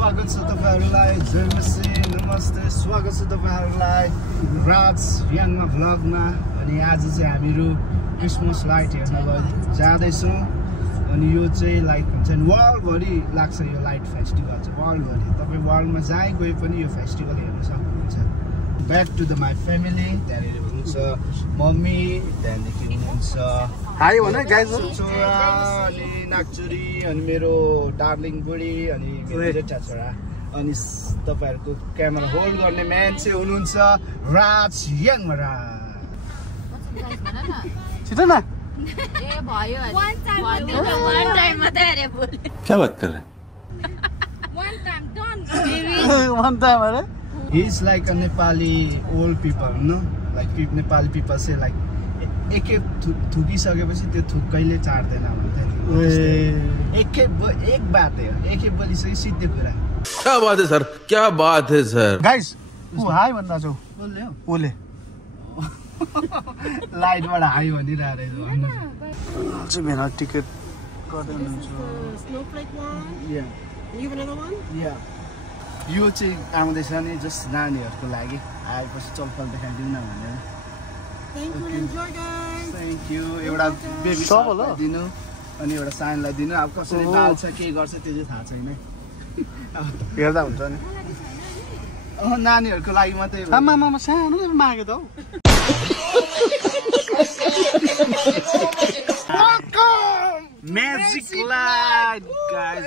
स्वागत छ तपाईहरुलाई जयमसी नमस्ते स्वागत छ तपाईहरुलाई राज याङमा भ्लगमा अनि आज चाहिँ हामीहरु क्रिसमस लाइट हेर्न जाँदै छौं अनि यो चाहिँ लाइक हुन्छ नि वर्ल्ड भरि लाग्छ यो लाइट फेस्टिभल चाहिँ वर्ल्ड भरि तपाई वर्ल्डमा जहाँ गए पनि यो फेस्टिभल हेर्न सक्नुहुन्छ back to the my family त्यहाँनिर हुनुहुन्छ मम्मी त्यहाँदेखि हुनुहुन्छ हाई भन गाइस छोरा अनि नागचुरी अनि मेरो डार्लिङ बुढी अनि मेरो जेठा छोरा अनि तपाईहरुको क्यामेरा होल्ड गर्ने मान्छे हुनुहुन्छ राज याङरा छिटो न ए भयो वन टाइम मात्रै अरे बोले क्या बात कर रहे वन टाइम डन वन टाइम अरे he is like a Nepali old people no like Nepali people say like एक थुकिसकेपछि त्यो थुक्कैले चाड्दैन भन्छ नि एक बात हो एक बोलिसके सिधै कुरा क्या बात है सर क्या बात है सर गाइस उ हाई भन्दा छौ बोल्ले ओले लाइटबाट हाई भनिरा रहेछ भन्नु चाहिँ भेना टिकट गर्दै हुनुहुन्छ स्नोफ्लेक वान या यु वान अदर वान या यो चाहिँ आउँदैछ नि जस्ट नानीहरुको लागि आएपछि चलपल देखाइदिउँ न भनेर thank you enjoy guys thank you एउटा बेबी सबलाई दिनु अनि एउटा सानोलाई दिनु अब कसरी बाल्छ के गर्छ त्यो चाहिँ थाहा छैन हेर्दा हुन्छ नि नानीहरुको लागि मात्रै आमा मामा सानो मागे त Magic light, guys!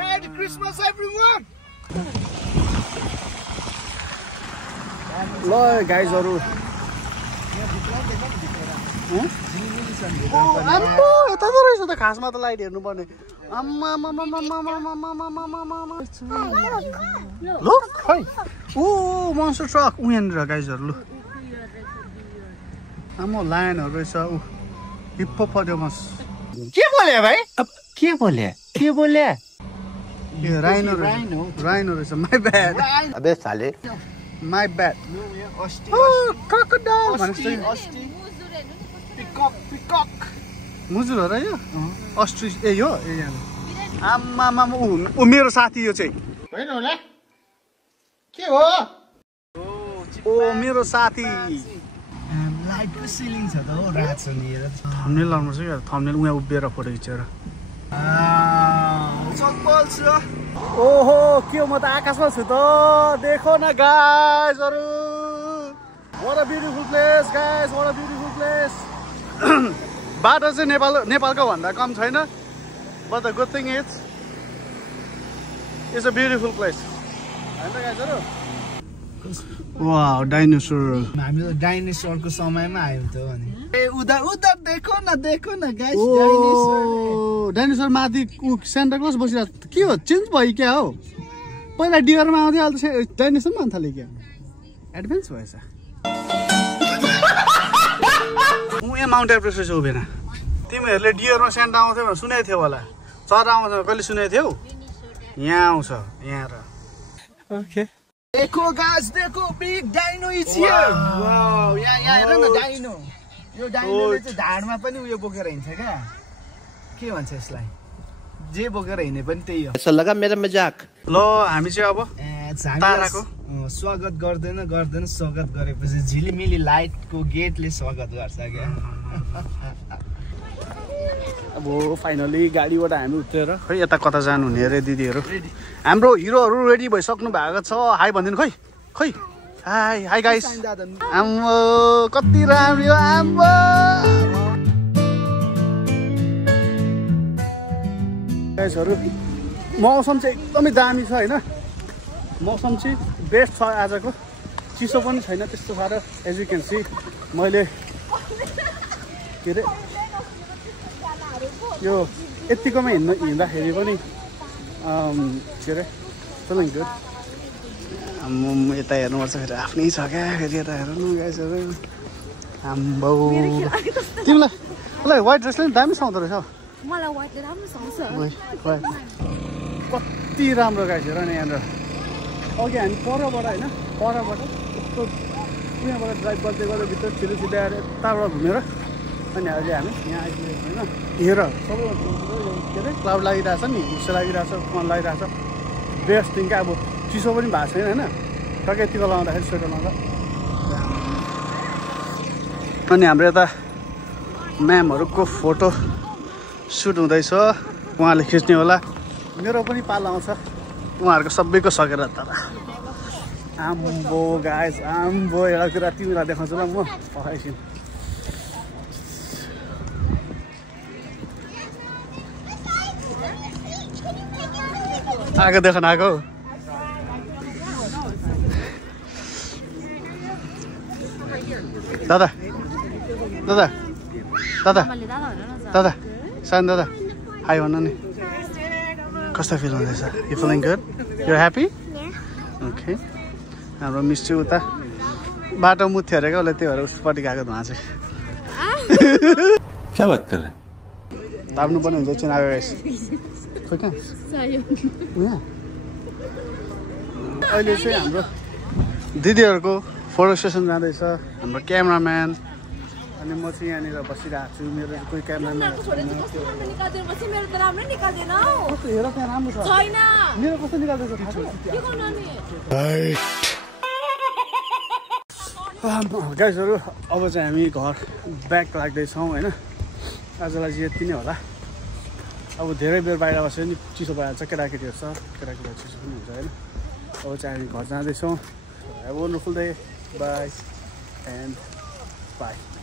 Merry Christmas, everyone! ल गाइजहरु आम्बो यता त रहेछ त खासमा त लाइट हेर्नु पर्ने आम्मा ल खै ओ मन्स्टर ट्रक उहाँनिर गाइजहरु ल आम्मा लाइनहरु रहेछ उ हिप्पोपोटामस क्या बोले भाई अब क्या बोले यो राइनो रहेछ माई ब्याड अबे साले माई ब्याड क्रोकोडाइल भनेपछि Peacock. मुजुर हो र यो अस्ट्रिच ए यो ए यहाँ आम्मा ऊ मेरो साथी यो चाहिँ होइन होला के हो ओ मेरो साथी लाइटको सिलिङ छ त हो रात नि हेर थम्बनेल लाउनु छ यार थम्बनेल उहाँ उभिएर फोटो खिचेर चप्पल छ ओहो के हो म त आकाशमा छु त देखो न गाइजहरु what a beautiful place guys what a beautiful place बाटो चाहिँ नेपालको भन्दा कम छैन but the good thing is it's a beautiful place हैन गाइजहरु वाउ डाइनोसर हामी त डाइनोसरको समयमा आयौँ त अनि ए उधर देखो न गाइस डाइनोसर डाइनोसर माथि सेन्टा क्लज बसिरहेको के हो चेन्ज भयो क्या हो पहिला डियरमा आउँथ्यो अहिले त डाइनोसरमा आउन थाल्यो क्या एडभान्स भएछ यहाँ माउन्ट एभरेस्ट रहेछ उभिएन तिमीहरूले डियरमा सेन्टा आउँथ्यो भनेर सुनेको थियौ होला चरा आउँछ कहिले सुनेको थियौ यहाँ आउँछ यहाँ र ओके देखो गाइस देखो बिग डाइनो इज हियर वाउ यहाँ हेर न डाइनो यो डाइनोले चाहिँ ढाडमा पनि उयो बोकेर हिँड्छ क्या के भन्छ यसलाई जे बोकेर हिँड्ने पनि त्यही हो ऐसा लगा मेरा मजाक ल हामी चाहिँ अब ताराको स्वागत गर्दैन स्वागत गरेपछि झिलिमिली लाइटको गेटले स्वागत गर्छ क्या अब फाइनली गाडीबाट हामी उत्रेर खै यता कता जानुहुने अरे दिदीहरू हाम्रो हिरोहरू रेडी भइसक्नु भएको छ हाई भनिदिनु खै हाई गाइस आम्बो कति राम्रो आम्बो गाइसहरू मौसम चाहिँ एकदमै दामी छ होइन मौसम चाहिँ बेस्ट छ आजको चिसो पनि छैन त्यस्तो साह्रो एज यु क्यान सी मैले के अरे यो यतिकोमा हिँड्दाखेरि पनि के अरे फिलिङ गुड म यता हेर्नुपर्छ फेरि आफ्नै छ क्या फेरि यता हेर्नु गाइसहरू आम्बो तिमीलाई वाइट ड्रेसले नि दामी सुहाउँदो रहेछ मलाई वाइट राम्रो सुहाउँछ कति राम्रो गाइस हेर नि यहाँनिर अघि हामी परबाट होइन परबाट यस्तो उहाँबाट ड्राइभ गर्दै भित्र छिटो छिटो आएर यताबाट घुमेर अनि अहिले हामी यहाँ आइपुगेको होइन हेर सबै के अरे क्लाउड लागिरहेछ नि हुस्से लागिरहेछ कन लागिरहेछ बेस्ट थिङ क्या अब चिसो पनि भएको छैन होइन टक्कै यतिको लाउँदाखेरि स्वेटर लाउँदा अनि हाम्रो यता म्यामहरूको फोटो सुट हुँदैछ उहाँले खिच्ने होला मेरो पनि पालो आउँछ उहाँहरूको सबैको सकेर तर आम्बो गाइस आम्बो एउटा कुरा तिमीलाई देखाउँछु ल म एकछिन आगो देखाउन आएको दादा दादा दादा दादा सानो दादा हाई भन्नु नि कस्तो फिल हुँदैछ you feeling good you happy okay हाम्रो मिस चाहिँ उता बाटो मुथ्यो अरे क्या उसले त्यही भएर उसपट्टि गएको धुवा चाहिँ क्या बात कर रहे ताप्नु पनि हुन्छ एकछिन आगो गाइस खोइ कहाँ यहाँ अहिले चाहिँ हाम्रो दिदीहरूको फोटो सेसन जाँदैछ हाम्रो क्यामराम्यान अनि म चाहिँ यहाँनिर बसिरहेको छु मेरो चाहिँ कोही क्यामराम्यान हेर त्यहाँ राम्रो छ मेरो कस्तो निकाल्दैछ गाइसहरू अब चाहिँ हामी घर ब्याक लाग्दैछौँ होइन आजलाई चाहिँ यति नै होला अब धेरै बेर बाहिर बस्यो नि चिसो भइहाल्छ केटाकेटीहरू छ केटाकेटीहरू चिसो पनि हुन्छ होइन अब चाहिँ हामी घर जाँदैछौँ have a wonderful day by and by